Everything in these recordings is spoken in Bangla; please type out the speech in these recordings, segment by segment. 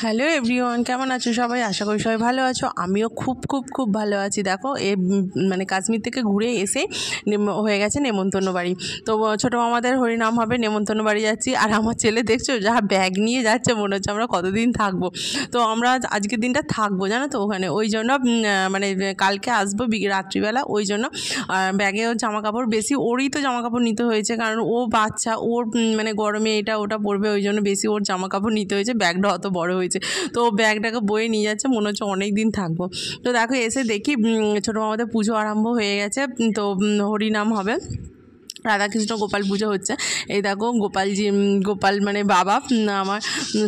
হ্যালো এভরিওয়ান, কেমন আছো সবাই? আশা করি সবাই ভালো আছো। আমিও খুব খুব খুব ভালো আছি। দেখো মানে কাশ্মীর থেকে ঘুরে এসে হয়ে গেছে নেমন্তন্ন বাড়ি। তো ছোটো মামাদের হরিনাম হবে, নেমন্তন্ন বাড়ি যাচ্ছি। আর আমার ছেলে দেখছো যা ব্যাগ নিয়ে যাচ্ছে, মনে হচ্ছে আমরা কতদিন থাকবো। তো আমরা আজকের দিনটা থাকবো জানো তো ওখানে, ওই জন্য মানে কালকে আসবো রাত্রিবেলা, ওই জন্য ব্যাগে জামা কাপড় বেশি, ওরই তো জামা কাপড় নিতে হয়েছে, কারণ ও বাচ্চা, ওর মানে গরমে এটা ওটা পরবে, ওই জন্য বেশি ওর জামা কাপড় নিতে হয়েছে। ব্যাগটা অত বড় হয়েছে, তো ব্যাগটাকে বয়ে নিয়ে যাচ্ছে, মনে হচ্ছে অনেক দিন থাকবো। তো দেখো এসে দেখি ছোটো মামাদের পুজো আরম্ভ হয়ে গেছে। তো হরিনাম হবে, রাধাকৃষ্ণ গোপাল পুজো হচ্ছে। এই দেখো গোপাল মানে বাবা, আমার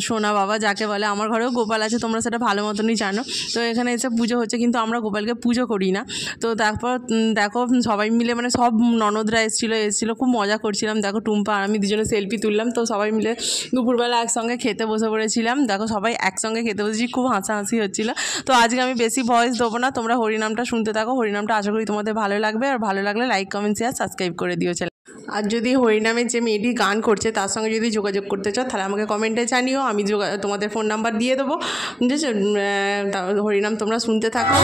সোনা বাবা যাকে বলে। আমার ঘরেও গোপাল আছে, তোমরা সেটা ভালো মতনই জানো। তো এখানে এসে পুজো হচ্ছে, কিন্তু আমরা গোপালকে পুজো করি না। তো তারপর দেখো সবাই মিলে, মানে সব ননদরা এসেছিলো, খুব মজা করছিলাম। দেখো টুম্পা আর আমি দুজনে সেলফি তুললাম। তো সবাই মিলে দুপুরবেলা একসঙ্গে খেতে বসে পড়েছিলাম। দেখো সবাই একসঙ্গে খেতে বসেছি, খুব হাসাহাসি হচ্ছিলো। তো আজকে আমি বেশি ভয়েস দেবো না, তোমরা হরিনামটা শুনতে থাকো। হরিনামটা আশা করি তোমাদের ভালো লাগবে, আর ভালো লাগলে লাইক কমেন্ট শেয়ার সাবস্ক্রাইব করে দিও। আর যদি হরিনামের যে মেয়েটি গান করছে তার সঙ্গে যদি যোগাযোগ করতে চাও, তাহলে আমাকে কমেন্টে জানিও, আমি তোমাদের ফোন নাম্বার দিয়ে দেবো। বুঝেছো? হরিনাম তোমরা শুনতে থাকো।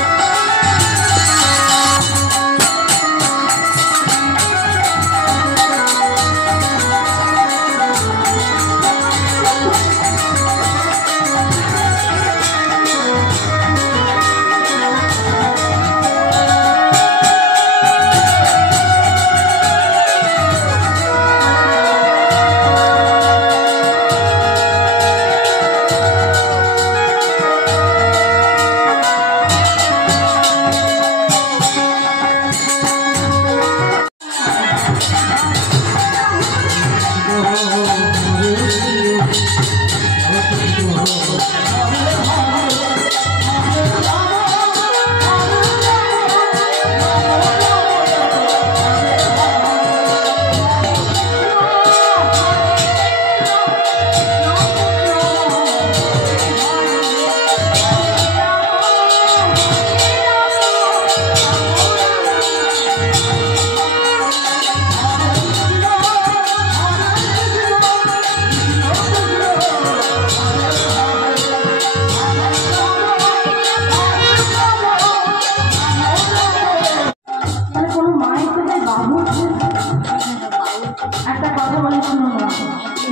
একটা কথা বলে শুনো না,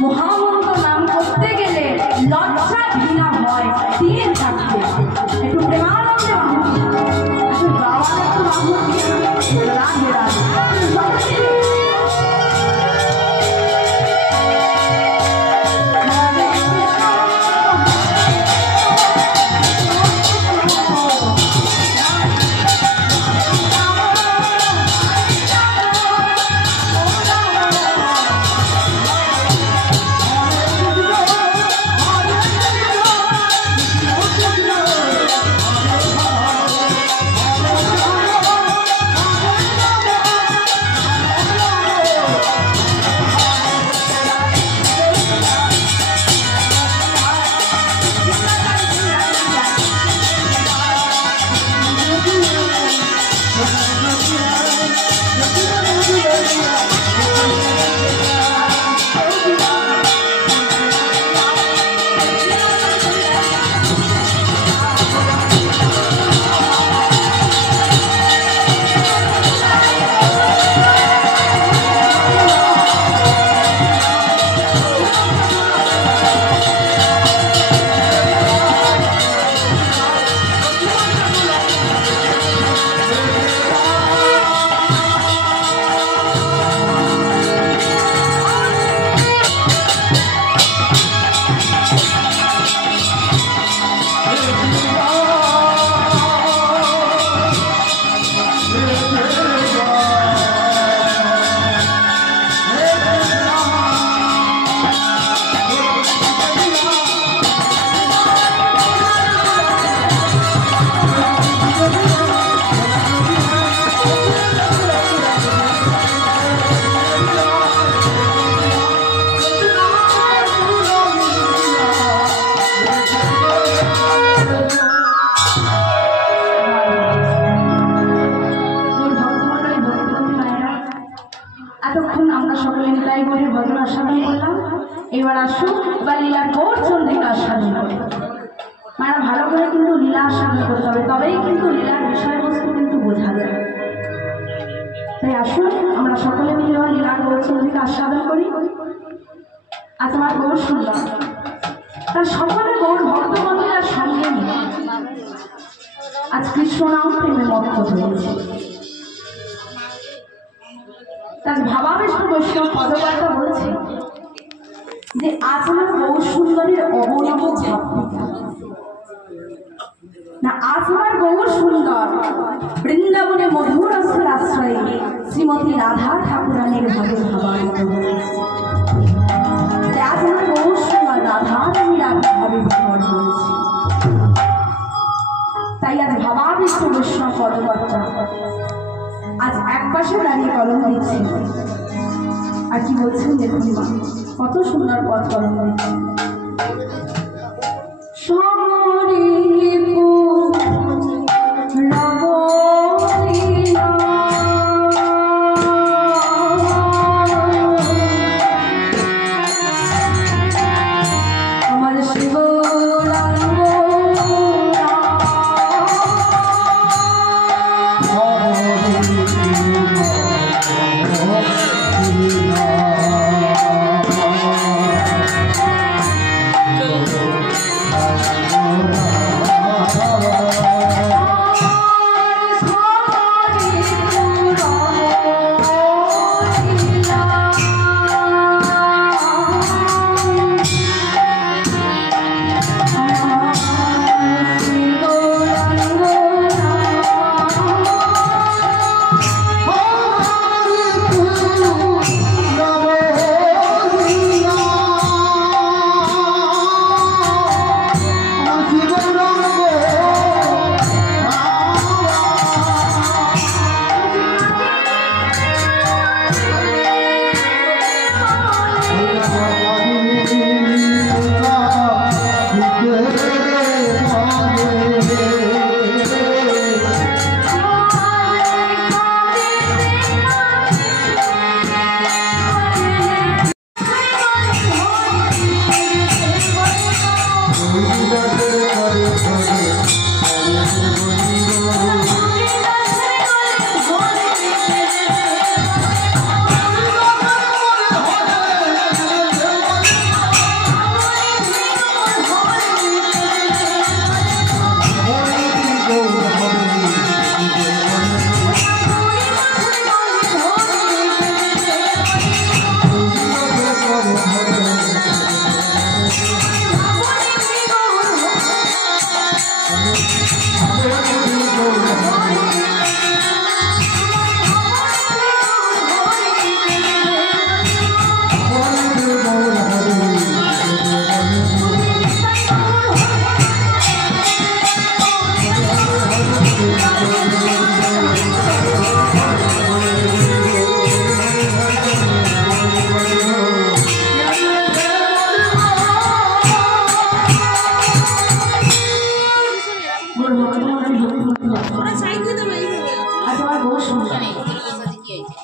মহামন্ত্র নাম করতে গেলে লজ্জা ঘৃণা ভয় দিয়ে থাকবে। একটু প্রেমানন্দে একটু গাওয়ার একটু রাগে রাগে লীলা আস্বাদন করতে হবে, তবেই কিন্তু লীলার বিষয়বস্তু কিন্তু বোঝা যায়। তাই আসুন আমরা সকলে মিলে আমার লীলার গৌরচন্দ্রীকে আস্বাদন করি। আর তোমার গৌর সুন্দর, তার সকলে গৌর ভক্তবন্ধুরা সঙ্গে নিয়ে আজ কৃষ্ণ নাম প্রেমে মত্ত হয়েছে। তার ভাবাবেষ্ট বৈষ্ণব পদবার্তা বলছে যে আজ আমার গৌর সুন্দরের অবনব ভাবটিকা না, আজ আমার গৌর সুন্দর বৃন্দাবনে মধুর রসের আশ্রয়ে শ্রীমতী রাধা ঠাকুরানীর ভাবে ভাবায়িত হয়েছে। আজ আমার গৌর সুন্দর রাধা রানীর ভাবে ভাবন হয়েছে। তাই আজ ভাবাবিষ্ট বৈষ্ণব পদবার্তা আজ এক পাশে দাঁড়িয়ে কলম দিচ্ছে আর কি বলছেন দেখুন মা, কত সুন্দর পদ কলম দিচ্ছে।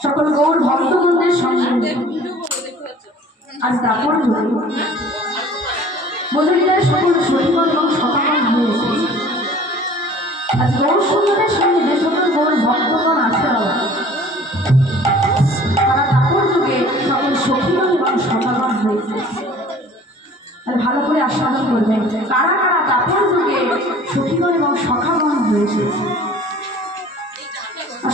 সকল গৌর ভক্তবৃন্দের সঙ্গে আজ দাপর মধুরিতার সকল শরীর এবং সমাগম হয়েছে। আজ গৌর সুন্দরের সঙ্গে যে সকল গৌর ভক্তগণ আছে তারা দাপর যুগে সকল সখীগণ এবং সমাগম হয়েছে। আর ভালো করে আস্বাদন করবেন কারা কারা দাপর যুগে সখীগণ এবং সখাগণ হয়েছে।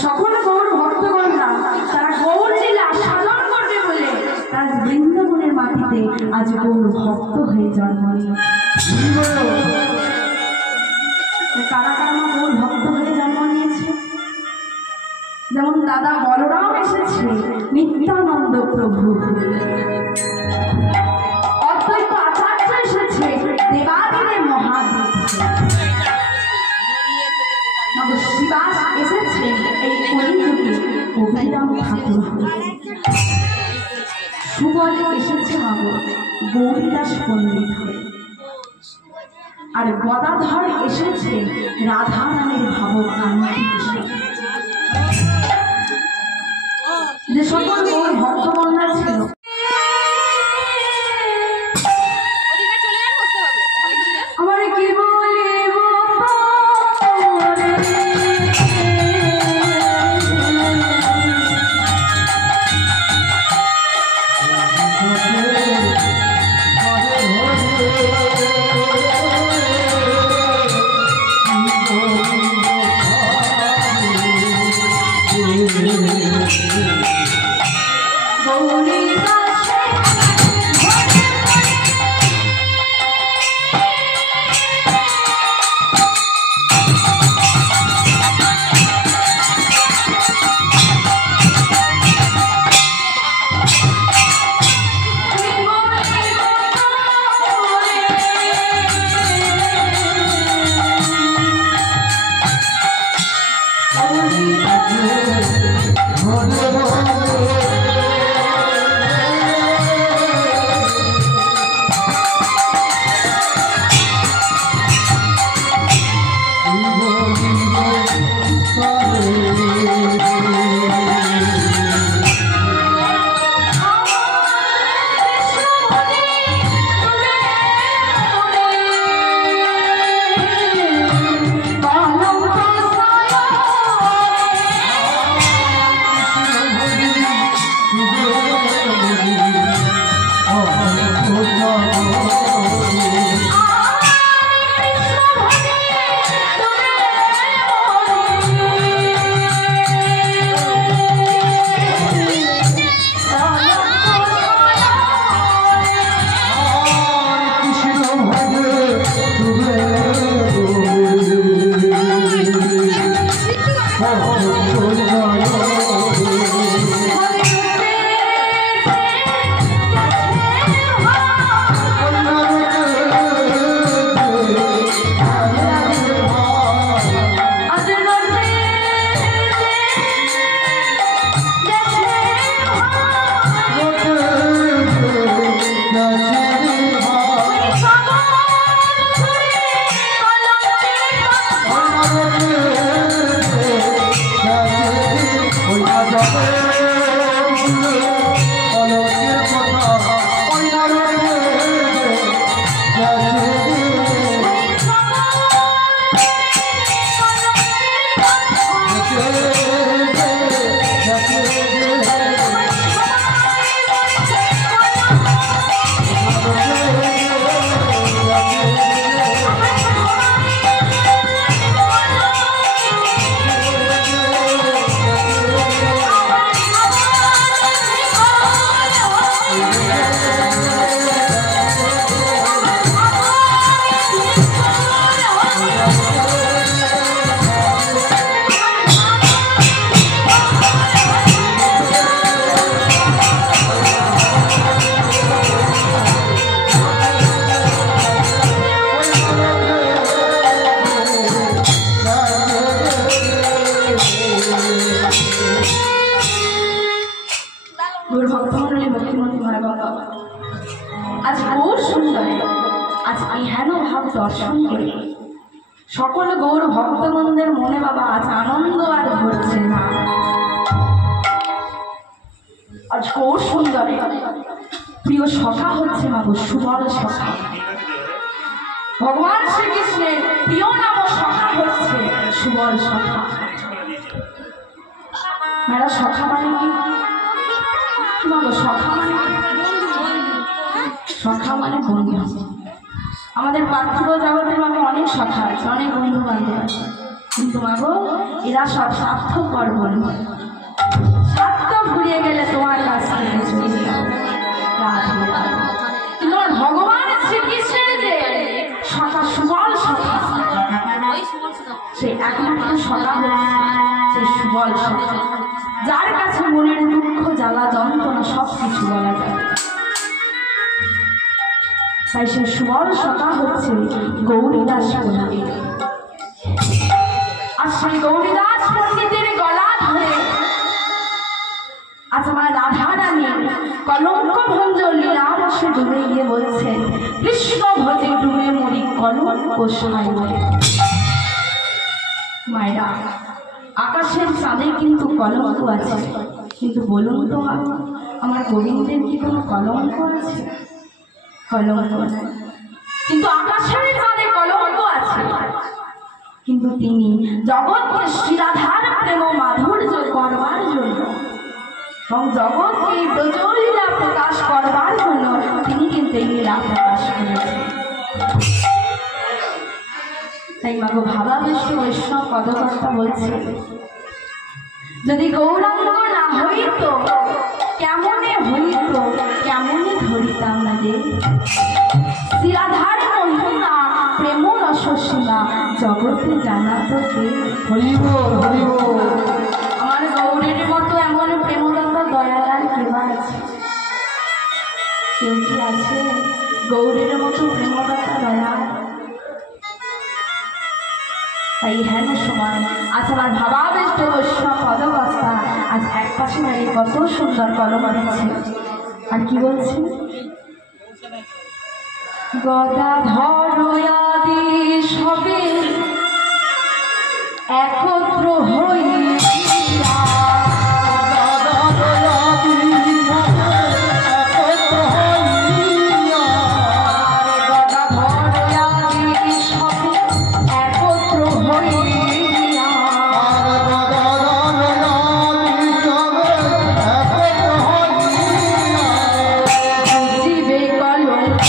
সকল গৌর ভক্তগণরা তারা গৌর লীলা সাধন করবে বলে তার বৃন্দাবনের মাটিতে আজ গৌর ভক্ত হয়ে জন্ম নিয়েছে। কারা কারা মা গৌর ভক্ত হয়ে জন্ম নিয়েছে? যেমন দাদা বলরাম এসেছে নিত্যানন্দ প্রভু, অদ্বৈত আচার্য এসেছে দেবাদিদেব মহাদেব, শিবাস এসেছে এই কলিযুগে অভিরাম ঠাকুর, সুবল এসেছে গৌরীদাস পণ্ডিত, আর গদাধর এসেছে রাধা নামের ভাবকান্তি। যে সকল গৌর ভক্তগণরা ছিল আমার কি বলিব ভাব দর্শন করে সকল গৌর ভক্তবৃন্দের মনে বাবা আজ আনন্দ আর ধরছে না। আজ গৌর সুন্দরে প্রিয় সখা হচ্ছে মাগো সুবল সখা। ভগবান শ্রীকৃষ্ণের প্রিয় নাম সখা হচ্ছে সুবল সখা। মেরা সখা মানে কি মাগো? সখা মানে সখা মানে বন্ধু। আমাদের পার্থিব জগতের মাগো অনেক সখা আছে, অনেক বন্ধু বান্ধব আছে, কিন্তু মাগো এরা সব স্বার্থপর বন্ধু। স্বার্থ ঘুরিয়ে গেলে তোমার কাছ থেকে চলে যাবে। ভগবান শ্রীকৃষ্ণের যে সখা সুবল সখা, সেই একমাত্র সখা সেই সুবল সখা, যার কাছে মনের দুঃখ জ্বালা যন্ত্রণা সব কিছু বলা যায়। তাই সেই সুবল সখা হচ্ছে গৌরীদাস পণ্ডিত। আর সেই গৌরীদাস পণ্ডিতের গলা ধরে আজ আমার রাধা রানী কলঙ্ক ভঞ্জন লীলারসে ডুবে গিয়ে বলছে, কৃষ্ণ ভজে ডুবে মরি কলঙ্ক সায় মরে। মায়েরা, আকাশের চাঁদে কিন্তু কলঙ্ক আছে, কিন্তু বলুন তো আমার গোবিন্দের কি কোনো কলঙ্ক আছে? কলঙ্ক নেই। কিন্তু আকাশের চাঁদে কলঙ্ক আছে, কিন্তু তিনি জগৎকে শ্রীরাধার প্রেম মাধুর্য করবার জন্য এবং জগৎকে ব্রজলীলা প্রকাশ করবার জন্য তিনি কিন্তু এই লীলা প্রকাশ করেছেন। তাই মাগো ভাবাবেশ বৈষ্ণব পদকর্তা বলছে, যদি গৌরাঙ্গ না হইত কেমনে হইত, কেমনে ধরিতাম না যে শ্রীরাধার মহিমা প্রেম রসসীমা জগতে জানাতো কে? হরিব হরিব। আমার গৌরের মতো এমন প্রেমদাতা দয়ালাল কেবা আছে? কেউ কি আছে গৌরের মতো প্রেমদাতা দয়াল? তাই হেন সময় আজ আমার ভাবাবেশ বৈষ্ণব পদকর্তা আজ এক পাশে দাঁড়িয়ে কত সুন্দর কলম দিচ্ছে। আর কি বলছে? গদাধর আদি সবে একত্র হইয়া জীবে কলঙ্ক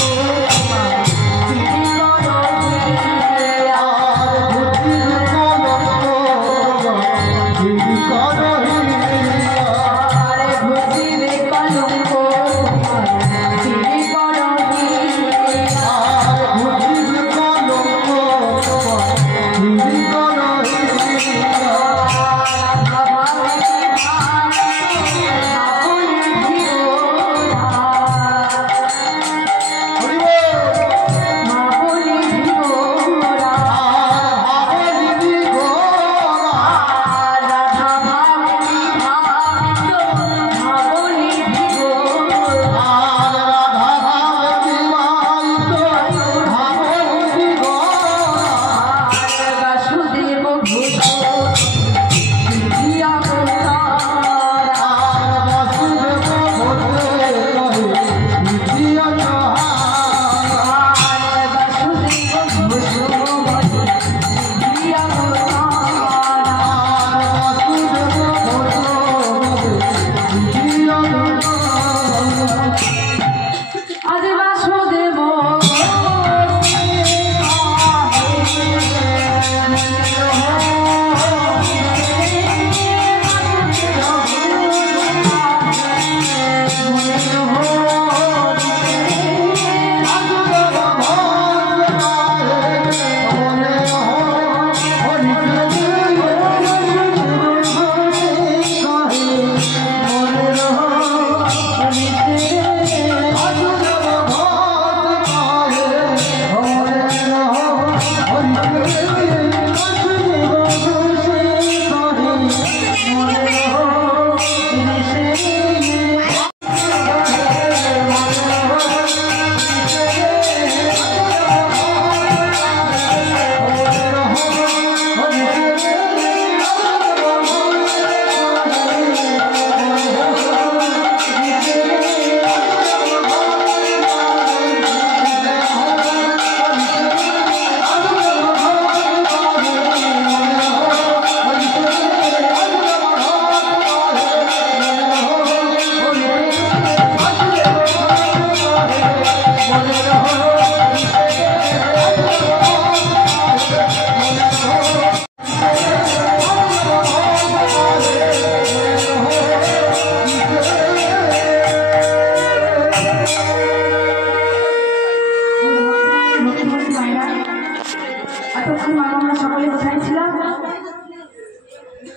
এতক্ষণ মা আমরা সকলে কোথায় ছিলাম?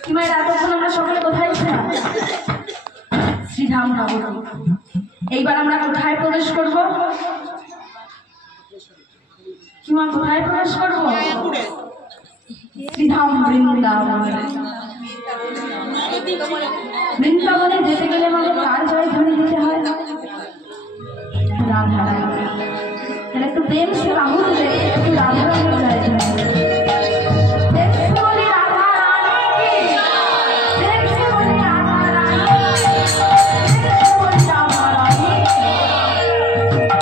কি মায়ের এতক্ষণ আমরা সকলে কোথায় ছিলাম? শ্রীধাম নগর। এইবার আমরা কোথায় প্রবেশ করব? কি মা কোথায় প্রবেশ করব? শ্রীধাম বৃন্দাবন। বৃন্দাবনে যেতে গেলে আমাদের কার জয় ধ্বনি দিতে হয়? রাধা রানী। তাহলে একটু প্রেম সে বাহু দিলে একটু রাধা রানীর জয় ধ্বনি। প্রেম সে বলি রাধা রানী কি? প্রেম সে বলি রাধা রানী কি? প্রেম সে বলি রাধা রানী কি?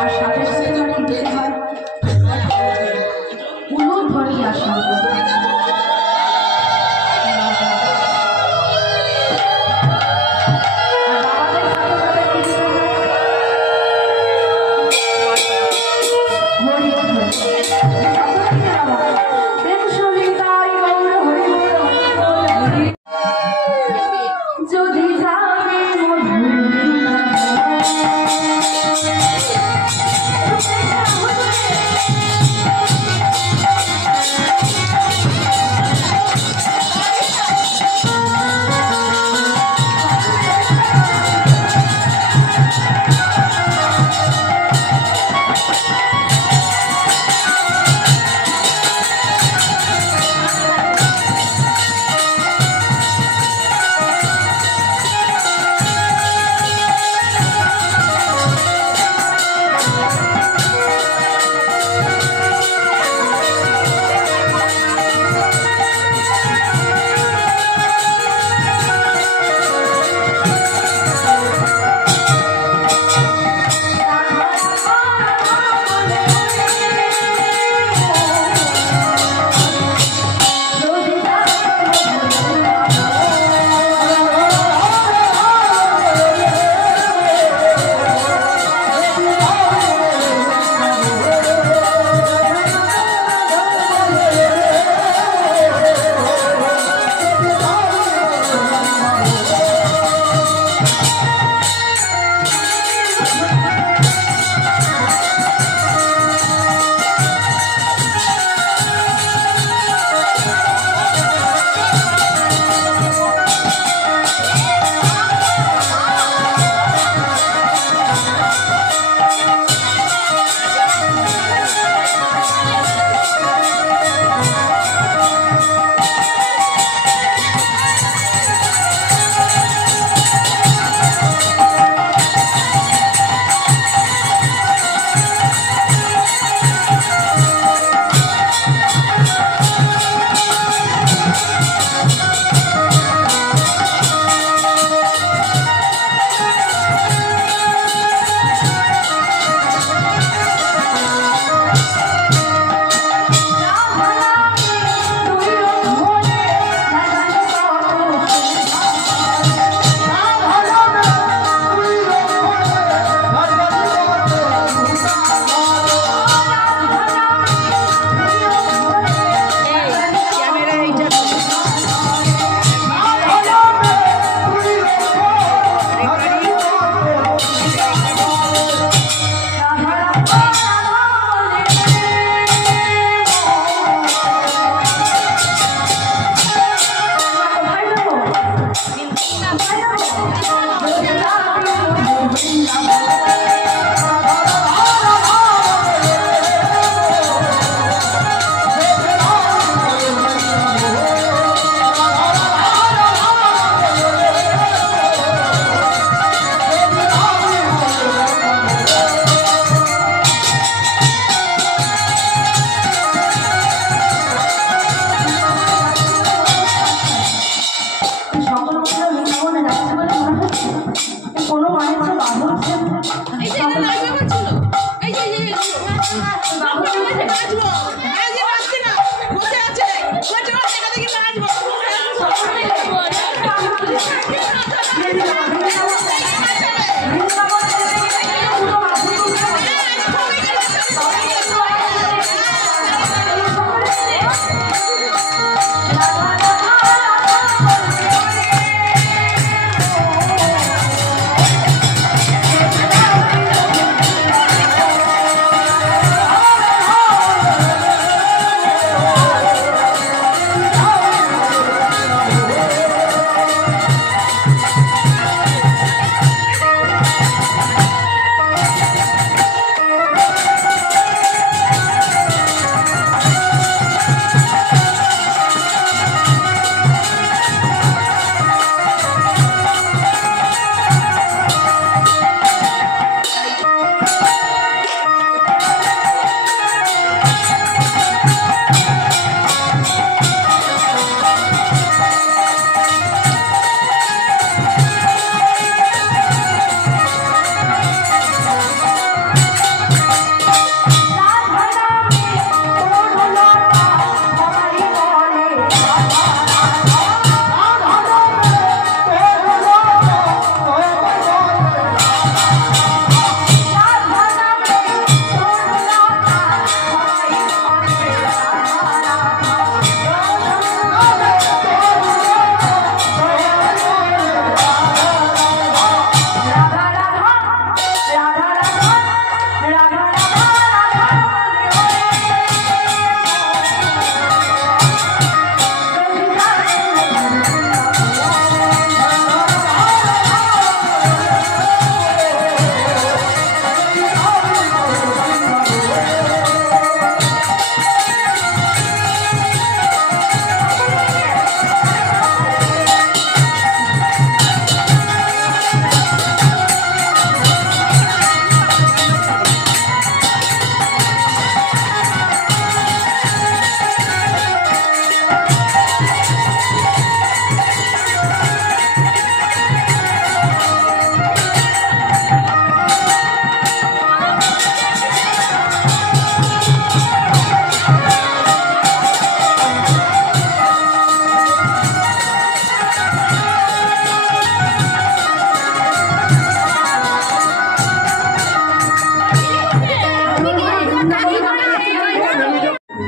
আর সাথে সাথে কি দিতে হয়? উলু ধ্বনি আসা। হরি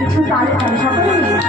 একটু তালে তালে সকলে মিলে।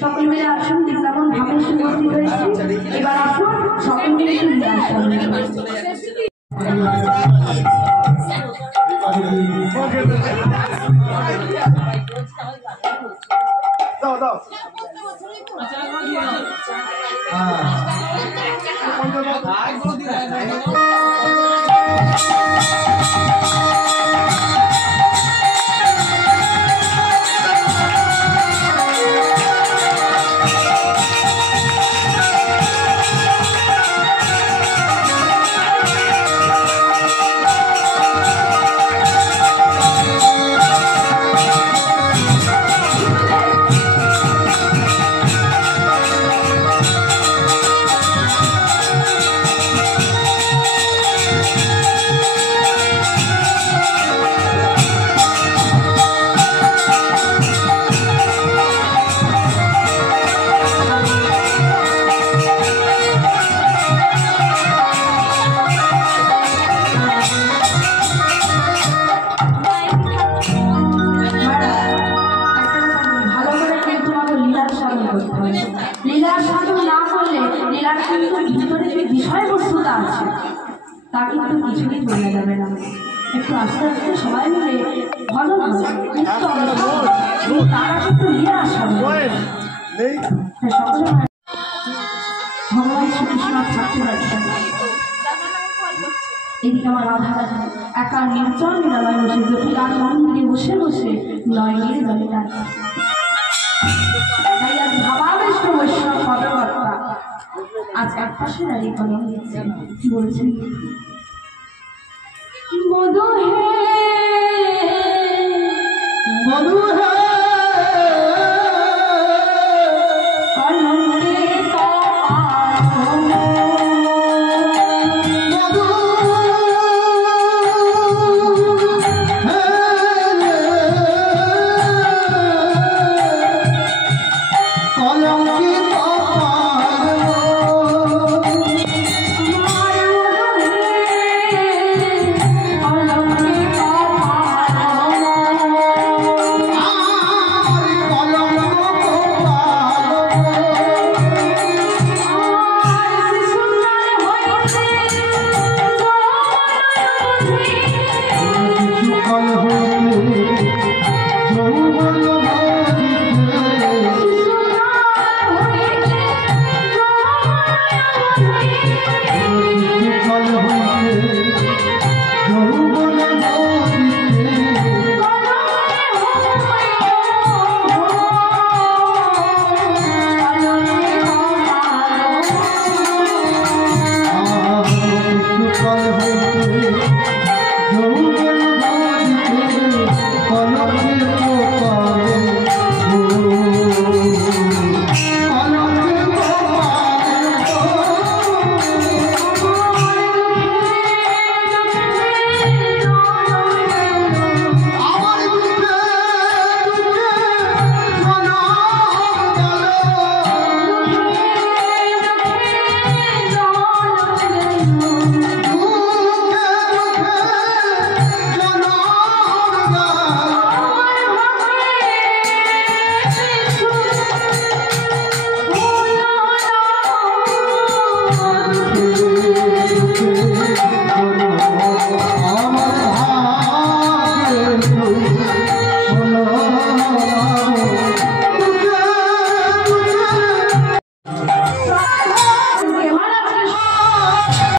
সকল মিলে আসুন, বৃন্দাবন ধামে উপস্থিত হয়েছি। এবার আসুন সকল মিলে ফিরে আসুন। লীলার সাধন না করলে লীলার কিন্তু ভিতরে যে বিষয়বস্তুটা আছে তা কিন্তু কিছুই বোঝা যাবে না। একটু আস্তে আস্তে সবাই মিলে ভজন তারা একটু লীলার সাধন সকলে ভগবান শ্রীকৃষ্ণ থাকতে পারছেন। এদিকে আমার রাধা একা নির্জন নিরালয় বসে জটিলার মন্দিরে বসে বসে নয়নের দলে ডাকা। তাই আজ ভাবাবিষ্ট বৈষ্ণব পদকর্তা আজ এক পাশে দাঁড়িয়ে কলম দিচ্ছেন, কি বলছেন? মধু হে